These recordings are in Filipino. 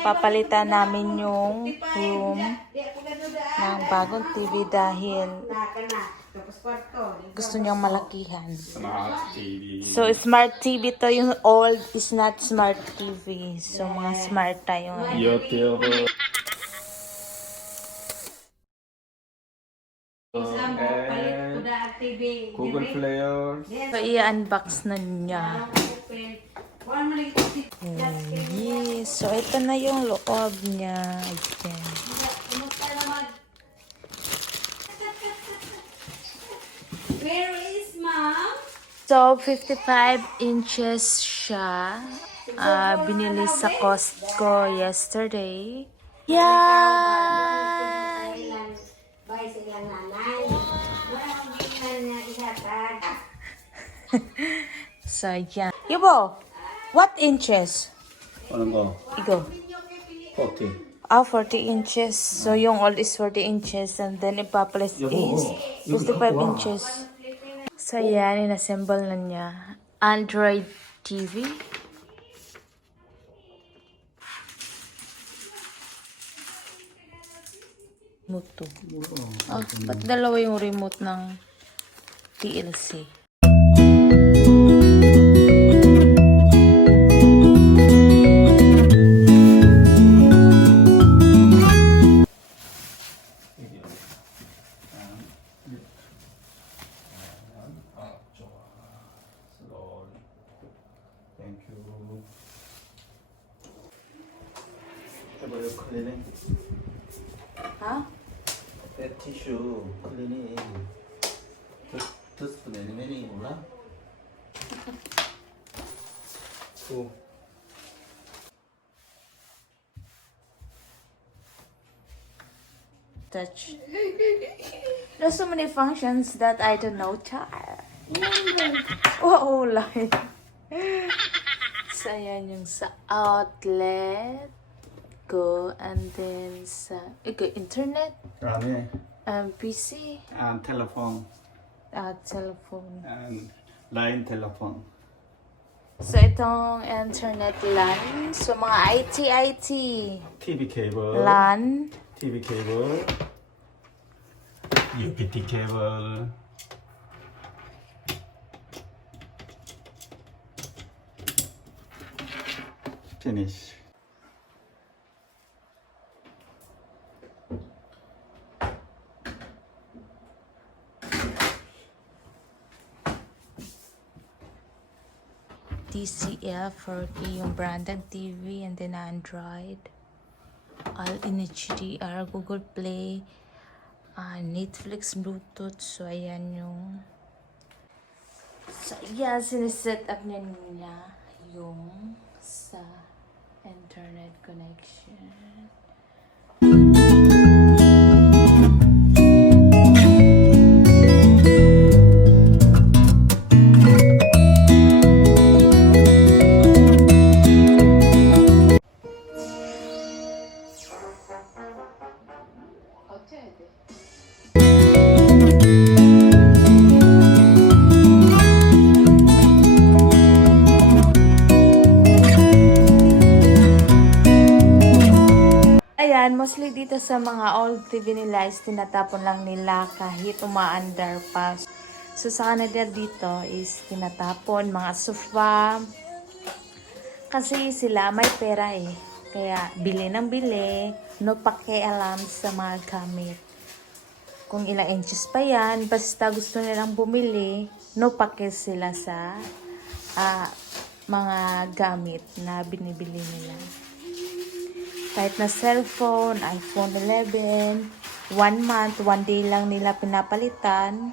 Papalitan namin yung room ng bagong TV dahil gusto niyang malakihan. Smart TV. So, smart TV to. Yung old is not smart TV. So, mga smart tayo. YouTube. Google Player. So, i-unbox na niya. Yes. So, ito na yung loob niya. Ayan. Where is mom? So, 55 inches siya. Binili sa Costco yesterday. Yan! Bay sa ilang nanay. Wala akong gilan niya ihatag. So, yan. Ibo, what inches? Anong ko? Igo. 40. 40 inches. So, yung old is 40 inches. And then, ipapalis is 55 inches. So, yan. In-assemble na niya. Android TV. Remote to. Ba't dalawa yung remote ng TLC? Thank you. 해봐요, 클리닝. Ha? 티슈, 클리닝. 테스트 매니 몰라? 또. Touch. There's so many functions that I don't know, child. Oh, like. So, ayan yung sa outlet ko. And then sa internet. 다음에 PC. telephone. Telephone. and line telephone. So, itong internet LAN. So, mga IT. TV cable. LAN. TV cable. UPT cable. Finish. TCF 4K yung branded TV, and then Android. All in HDR, Google Play, Netflix, Bluetooth. So, ayan yung... So, ayan, siniset up niya yung sa internet connection. Mostly dito sa mga old TV nila is tinatapon lang nila kahit umaandar pa. So sa Canada dito is tinatapon mga sofa. Kasi sila may pera eh. Kaya bili ng bili, no pakialam sa mga gamit. Kung ilang inches pa yan, basta gusto nilang bumili, no pake sila sa mga gamit na binibili nila. Kahit na cellphone, iPhone 11, 1 month, 1 day lang nila pinapalitan.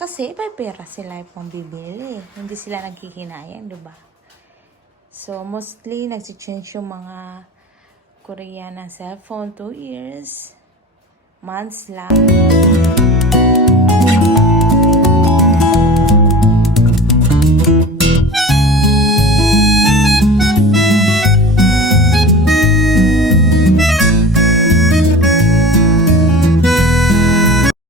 Kasi may pera sila pang bibili. Hindi sila nagkikinayang, diba? So, mostly, nagsi-change yung mga Korean na cellphone, 2 years, months lang.